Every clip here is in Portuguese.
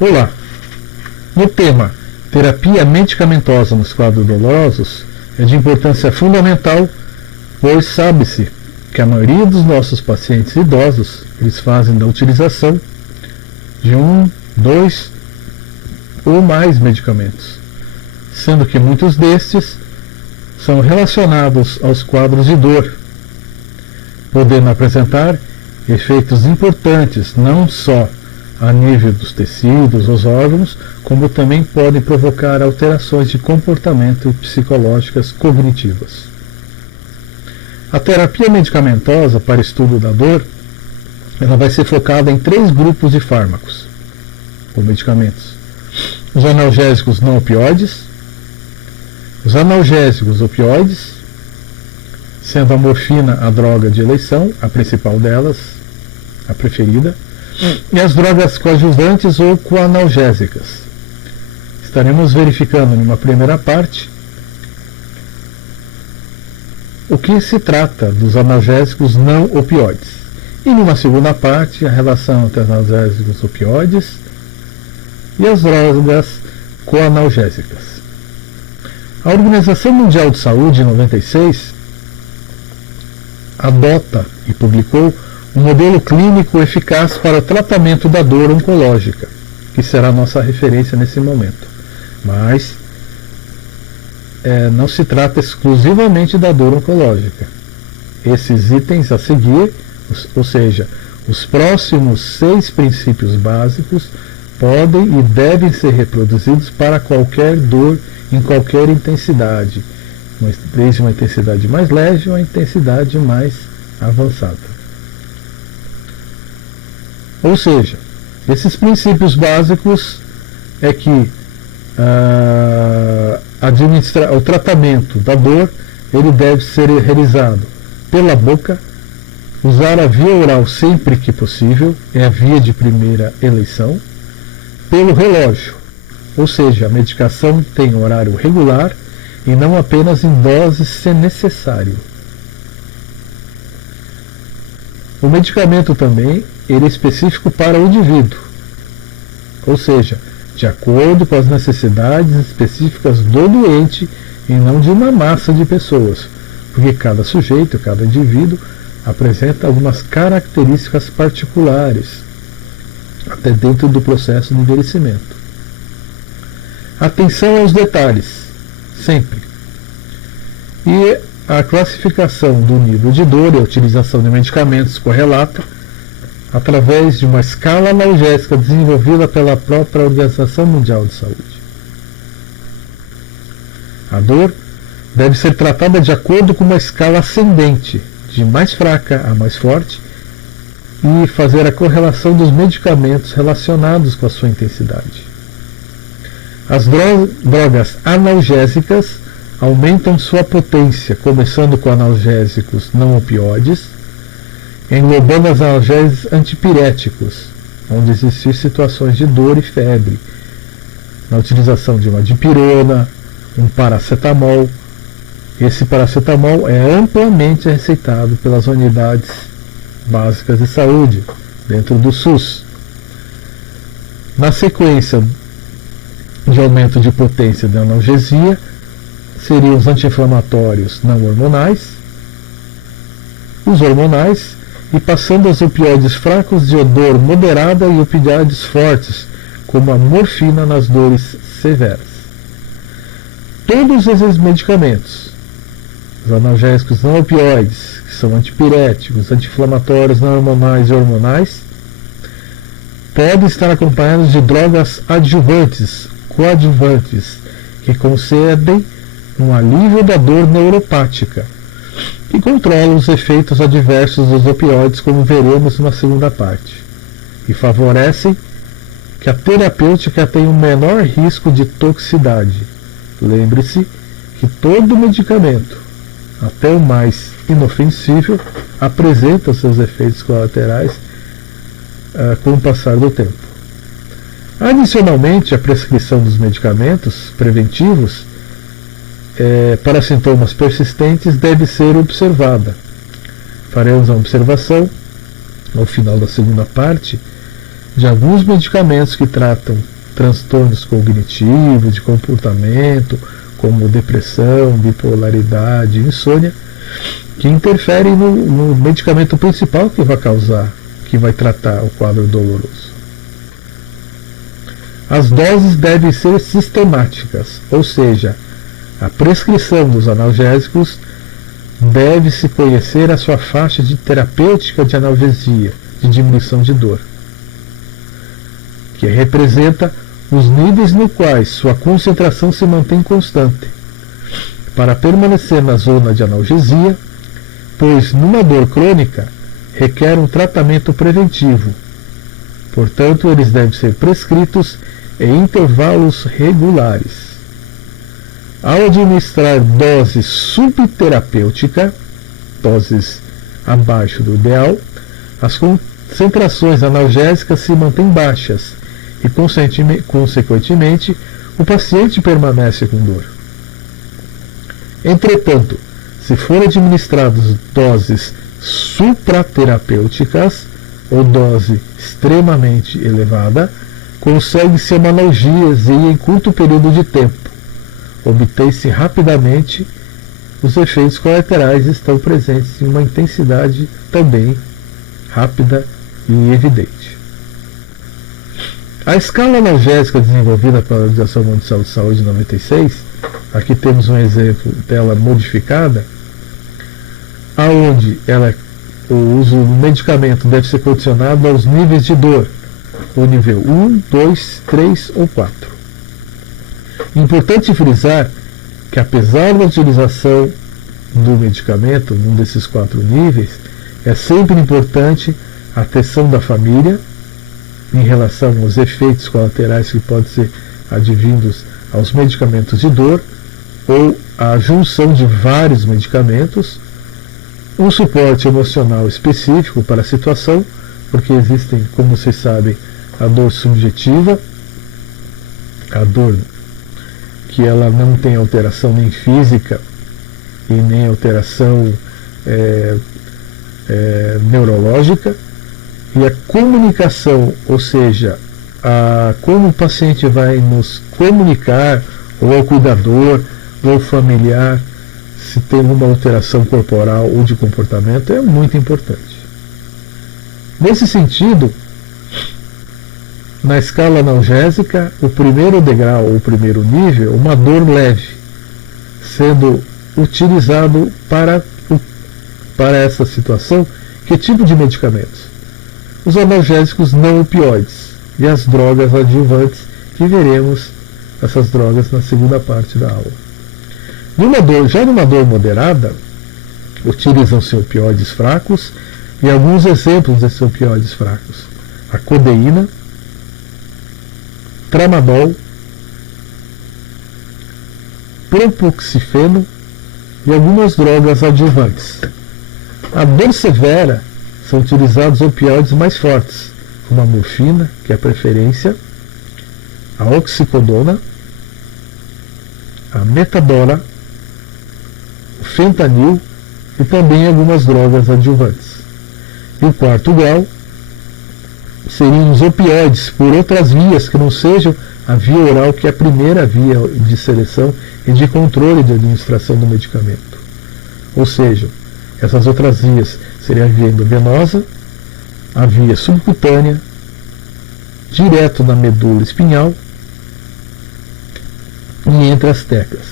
Olá! No tema terapia medicamentosa nos quadros dolorosos é de importância fundamental, pois sabe-se que a maioria dos nossos pacientes idosos eles fazem da utilização de 1, 2 ou mais medicamentos, sendo que muitos destes são relacionados aos quadros de dor, podendo apresentar efeitos importantes não só a nível dos tecidos, dos órgãos, como também podem provocar alterações de comportamento psicológicas cognitivas. A terapia medicamentosa para estudo da dor, ela vai ser focada em 3 grupos de fármacos ou medicamentos: os analgésicos não opioides, os analgésicos opioides, sendo a morfina a droga de eleição, a principal delas, a preferida, e as drogas coadjuvantes ou coanalgésicas. Estaremos verificando numa primeira parte o que se trata dos analgésicos não opioides, e numa segunda parte a relação entre os analgésicos opioides e as drogas coanalgésicas. A Organização Mundial de Saúde, em 96, adota e publicou um modelo clínico eficaz para o tratamento da dor oncológica, que será a nossa referência nesse momento. Mas não se trata exclusivamente da dor oncológica. Esses itens a seguir, ou seja, os próximos 6 princípios básicos, podem e devem ser reproduzidos para qualquer dor em qualquer intensidade, desde uma intensidade mais leve a uma intensidade mais avançada. Ou seja, esses princípios básicos é que o tratamento da dor ele deve ser realizado pela boca, usar a via oral sempre que possível, é a via de primeira eleição, pelo relógio, ou seja, a medicação tem horário regular e não apenas em doses se necessário. O medicamento também ele é específico para o indivíduo, ou seja, de acordo com as necessidades específicas do doente e não de uma massa de pessoas, porque cada sujeito, cada indivíduo apresenta algumas características particulares, até dentro do processo de envelhecimento. Atenção aos detalhes, sempre. E a classificação do nível de dor e a utilização de medicamentos correlata através de uma escala analgésica desenvolvida pela própria Organização Mundial de Saúde. A dor deve ser tratada de acordo com uma escala ascendente, de mais fraca a mais forte, e fazer a correlação dos medicamentos relacionados com a sua intensidade. As drogas analgésicas aumentam sua potência, começando com analgésicos não opioides, englobando os analgésicos antipiréticos, onde existem situações de dor e febre, na utilização de uma dipirona, um paracetamol. Esse paracetamol é amplamente receitado pelas unidades básicas de saúde, dentro do SUS. Na sequência de aumento de potência da analgesia, seriam os anti-inflamatórios não hormonais, os hormonais, e passando aos opioides fracos de dor moderada e opioides fortes, como a morfina nas dores severas. Todos esses medicamentos, os analgésicos não opioides, que são antipiréticos, anti-inflamatórios não hormonais e hormonais, podem estar acompanhados de drogas adjuvantes, coadjuvantes, que concedem um alívio da dor neuropática, que controlam os efeitos adversos dos opioides, como veremos na segunda parte, e favorecem que a terapêutica tenha um menor risco de toxicidade. Lembre-se que todo medicamento, até o mais inofensível, apresenta seus efeitos colaterais com o passar do tempo. Adicionalmente, a prescrição dos medicamentos preventivos para sintomas persistentes deve ser observada. Faremos a observação, ao final da segunda parte, de alguns medicamentos que tratam transtornos cognitivos, de comportamento, como depressão, bipolaridade, insônia, que interferem no medicamento principal que vai tratar o quadro doloroso. As doses devem ser sistemáticas, ou seja, a prescrição dos analgésicos deve-se conhecer a sua faixa de terapêutica de analgesia, de diminuição de dor, que representa os níveis no quais sua concentração se mantém constante, para permanecer na zona de analgesia, pois numa dor crônica requer um tratamento preventivo. Portanto, eles devem ser prescritos em intervalos regulares. Ao administrar dose subterapêutica, doses abaixo do ideal, as concentrações analgésicas se mantêm baixas e, consequentemente, o paciente permanece com dor. Entretanto, se for administradas doses supraterapêuticas ou dose extremamente elevada, consegue-se uma analgesia em curto período de tempo. Obtém-se rapidamente, os efeitos colaterais estão presentes em uma intensidade também rápida e evidente. A escala analgésica desenvolvida pela Organização Mundial de Saúde 96, aqui temos um exemplo dela modificada, aonde o uso do medicamento deve ser condicionado aos níveis de dor, o nível 1, 2, 3 ou 4. Importante frisar que, apesar da utilização do medicamento num desses 4 níveis, é sempre importante a atenção da família em relação aos efeitos colaterais que podem ser advindos aos medicamentos de dor ou a junção de vários medicamentos, um suporte emocional específico para a situação, porque existem, como vocês sabem, a dor subjetiva, a dor que ela não tem alteração nem física e nem alteração neurológica, e a comunicação, ou seja, como o paciente vai nos comunicar, ou ao cuidador, ou ao familiar, se tem uma alteração corporal ou de comportamento, é muito importante. Nesse sentido, na escala analgésica, o primeiro degrau, ou o primeiro nível, uma dor leve, sendo utilizado para essa situação, que tipo de medicamentos? Os analgésicos não opioides e as drogas adjuvantes, que veremos essas drogas na segunda parte da aula. Já numa dor moderada, utilizam-se opioides fracos e alguns exemplos desses opioides fracos: a codeína, tramadol, propoxifeno e algumas drogas adjuvantes. A dor severa são utilizados opioides mais fortes, como a morfina, que é a preferência, a oxicodona, a metadora, o fentanil e também algumas drogas adjuvantes. E o quarto grau seriam os opioides por outras vias que não sejam a via oral, que é a primeira via de seleção e de controle de administração do medicamento. Ou seja, essas outras vias seriam a via endovenosa, a via subcutânea, direto na medula espinhal e entre as teclas.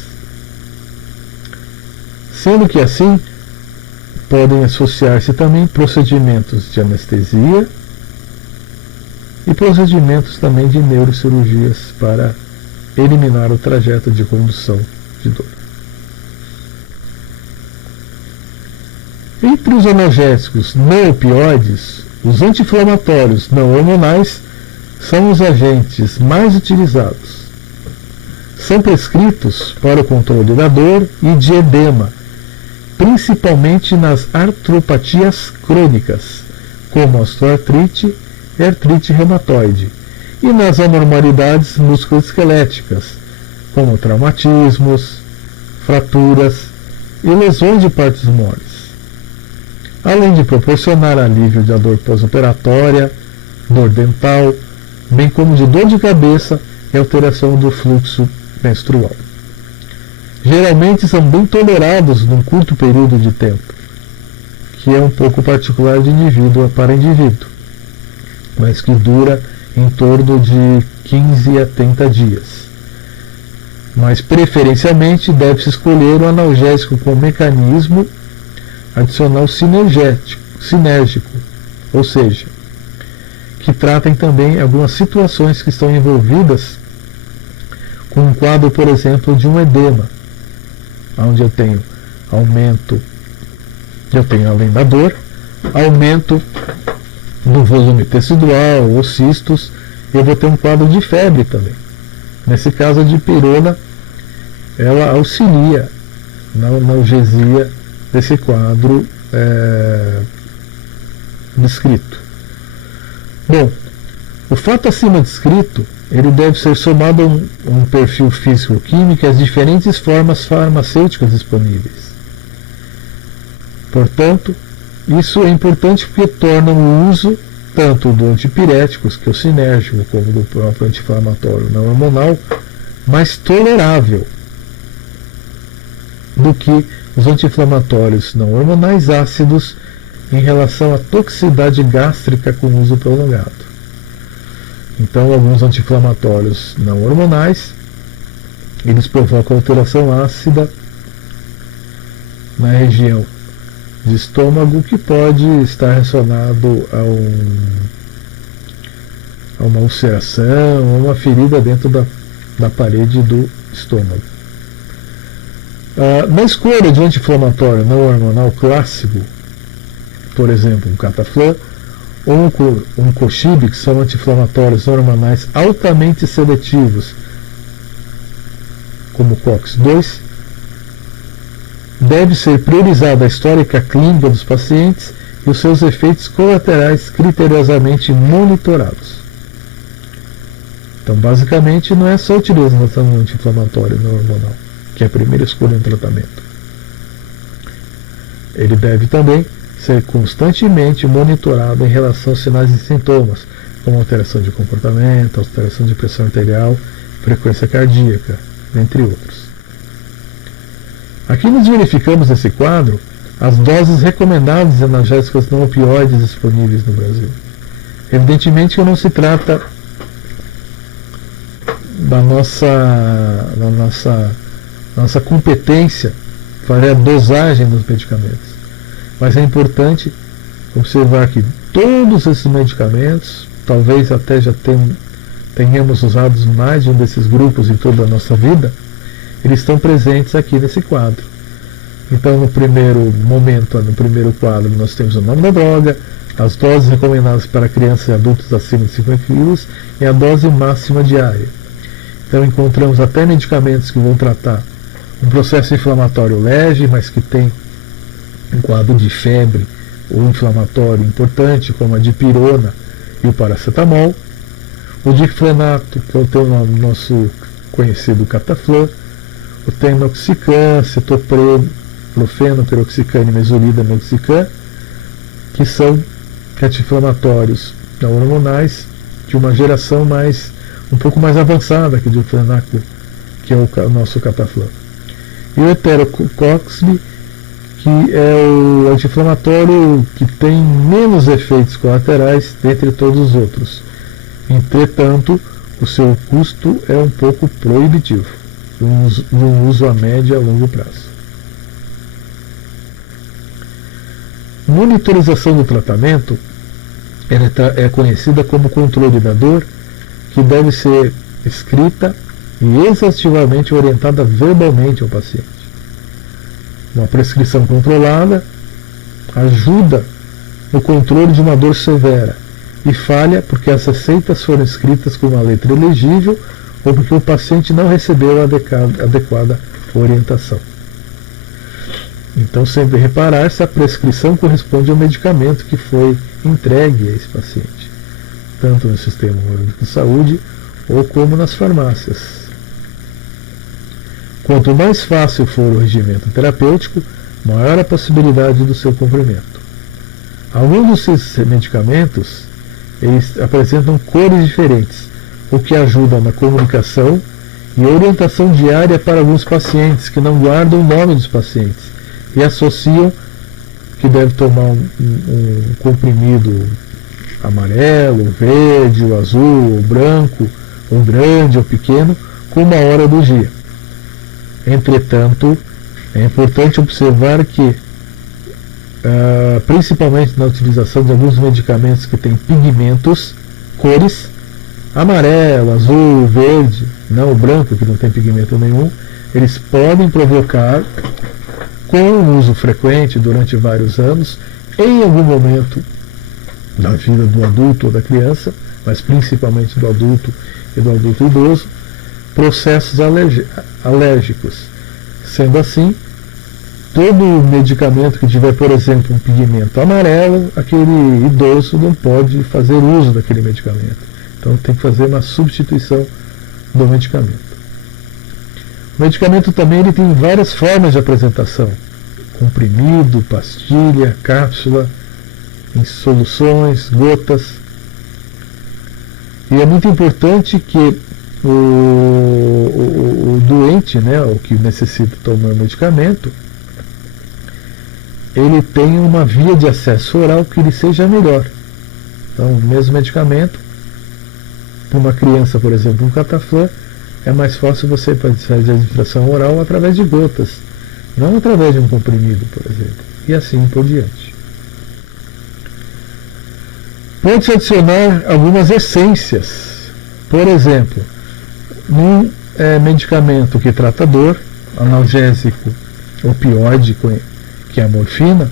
Sendo que assim podem associar-se também procedimentos de anestesia e procedimentos também de neurocirurgias para eliminar o trajeto de condução de dor. Entre os analgésicos não opioides, os anti-inflamatórios não hormonais são os agentes mais utilizados. São prescritos para o controle da dor e de edema, principalmente nas artropatias crônicas, como osteoartrite e artrite reumatoide, e nas anormalidades musculoesqueléticas, como traumatismos, fraturas e lesões de partes moles, além de proporcionar alívio da dor pós-operatória, dor dental, bem como de dor de cabeça e alteração do fluxo menstrual. Geralmente são bem tolerados num curto período de tempo, que é um pouco particular de indivíduo para indivíduo, mas que dura em torno de 15 a 30 dias. Mas preferencialmente deve-se escolher um analgésico com mecanismo adicional sinérgico, ou seja, que tratem também algumas situações que estão envolvidas com um quadro, por exemplo, de um edema, onde eu tenho além da dor, aumento do volume tecidual ou cistos, eu vou ter um quadro de febre também. Nesse caso, a dipirona ela auxilia na analgesia desse quadro descrito. Bom, o fato acima descrito ele deve ser somado a um perfil físico-químico e as diferentes formas farmacêuticas disponíveis. Portanto, isso é importante porque torna o uso tanto do antipiréticos, que é o sinérgico, como do próprio anti-inflamatório não hormonal, mais tolerável do que os anti-inflamatórios não hormonais ácidos em relação à toxicidade gástrica com uso prolongado. Então, alguns anti-inflamatórios não hormonais, eles provocam alteração ácida na região de estômago, que pode estar relacionado a uma ulceração ou uma ferida dentro da parede do estômago. Na escolha de anti-inflamatório não hormonal clássico, por exemplo, um Cataflã ou um Cochib, que são anti-inflamatórios hormonais altamente seletivos, como o COX-2, deve ser priorizada a histórica clínica dos pacientes e os seus efeitos colaterais criteriosamente monitorados. Então, basicamente, não é só a utilização do anti-inflamatório não hormonal, que é a primeira escolha no tratamento. Ele deve também ser constantemente monitorado em relação aos sinais e sintomas, como alteração de comportamento, alteração de pressão arterial, frequência cardíaca, entre outros. Aqui nós verificamos nesse quadro as doses recomendadas de analgésicos não opioides disponíveis no Brasil. Evidentemente que não se trata da nossa competência para a dosagem dos medicamentos. Mas é importante observar que todos esses medicamentos, talvez até já tenhamos usado mais de um desses grupos em toda a nossa vida, eles estão presentes aqui nesse quadro. Então, no primeiro momento, no primeiro quadro, nós temos o nome da droga, as doses recomendadas para crianças e adultos acima de 50 kg e a dose máxima diária. Então, encontramos até medicamentos que vão tratar um processo inflamatório leve, mas que tem um quadro de febre ou inflamatório importante, como a dipirona e o paracetamol, o diclofenaco, que é o nosso conhecido Cataflã, o tenoxicam, cetoprofeno, peroxicam e mesolida meloxicam, que são anti-inflamatórios não hormonais de uma geração um pouco mais avançada que o diclofenaco, que é o nosso Cataflã. E o heterocoxib, que é o anti-inflamatório que tem menos efeitos colaterais dentre todos os outros. Entretanto, o seu custo é um pouco proibitivo, um uso a médio e a longo prazo. Monitorização do tratamento é conhecida como controle da dor, que deve ser escrita e exaustivamente orientada verbalmente ao paciente. Uma prescrição controlada ajuda no controle de uma dor severa e falha porque as receitas foram escritas com uma letra ilegível ou porque o paciente não recebeu a adequada orientação. Então, sempre reparar se a prescrição corresponde ao medicamento que foi entregue a esse paciente, tanto no Sistema Único de Saúde ou como nas farmácias. Quanto mais fácil for o regimento terapêutico, maior a possibilidade do seu cumprimento. Alguns desses medicamentos eles apresentam cores diferentes, o que ajuda na comunicação e orientação diária para alguns pacientes que não guardam o nome dos pacientes e associam que deve tomar um comprimido amarelo, verde, o azul, o branco, o grande ou pequeno, com uma hora do dia. Entretanto, é importante observar que, principalmente na utilização de alguns medicamentos que têm pigmentos, cores, amarelo, azul, verde, não o branco que não tem pigmento nenhum, eles podem provocar, com o uso frequente durante vários anos, em algum momento da vida do adulto ou da criança, mas principalmente do adulto e do adulto idoso, processos alérgicos. Sendo assim, todo medicamento que tiver, por exemplo, um pigmento amarelo, aquele idoso não pode fazer uso daquele medicamento. Então tem que fazer uma substituição do medicamento. O medicamento também ele tem várias formas de apresentação: comprimido, pastilha, cápsula, em soluções, gotas. E é muito importante que o doente, né, o que necessita tomar medicamento, ele tenha uma via de acesso oral que lhe seja melhor. Então, o mesmo medicamento, para uma criança, por exemplo, um cataflã, é mais fácil você fazer a administração oral através de gotas, não através de um comprimido, por exemplo, e assim por diante. Pode-se adicionar algumas essências. Por exemplo, num medicamento que trata dor, analgésico opioide, que é a morfina,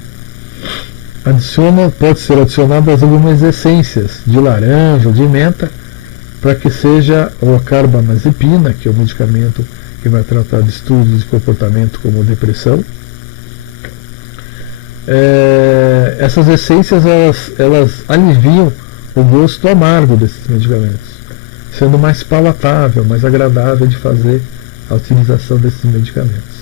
pode ser adicionadas algumas essências de laranja ou de menta, para que seja a carbamazepina, que é o medicamento que vai tratar de distúrbios de comportamento como depressão. Essas essências elas aliviam o gosto amargo desses medicamentos, sendo mais palatável, mais agradável de fazer a utilização desses medicamentos.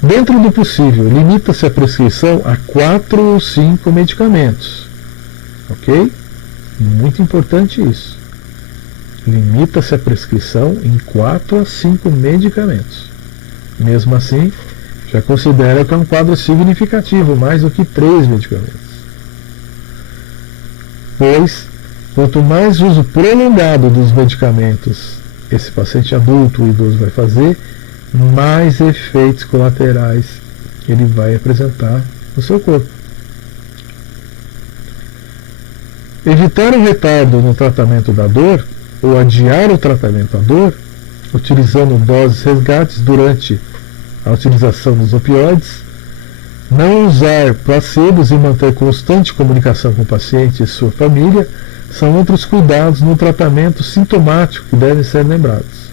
Dentro do possível, limita-se a prescrição a 4 ou 5 medicamentos. Ok? Muito importante isso. Limita-se a prescrição em 4 a 5 medicamentos. Mesmo assim, já considera que é um quadro significativo, mais do que 3 medicamentos. Pois, quanto mais uso prolongado dos medicamentos esse paciente adulto ou idoso vai fazer, mais efeitos colaterais ele vai apresentar no seu corpo. Evitar o retardo no tratamento da dor, ou adiar o tratamento da dor, utilizando doses resgates durante a utilização dos opioides, não usar placebos e manter constante comunicação com o paciente e sua família são outros cuidados no tratamento sintomático que devem ser lembrados.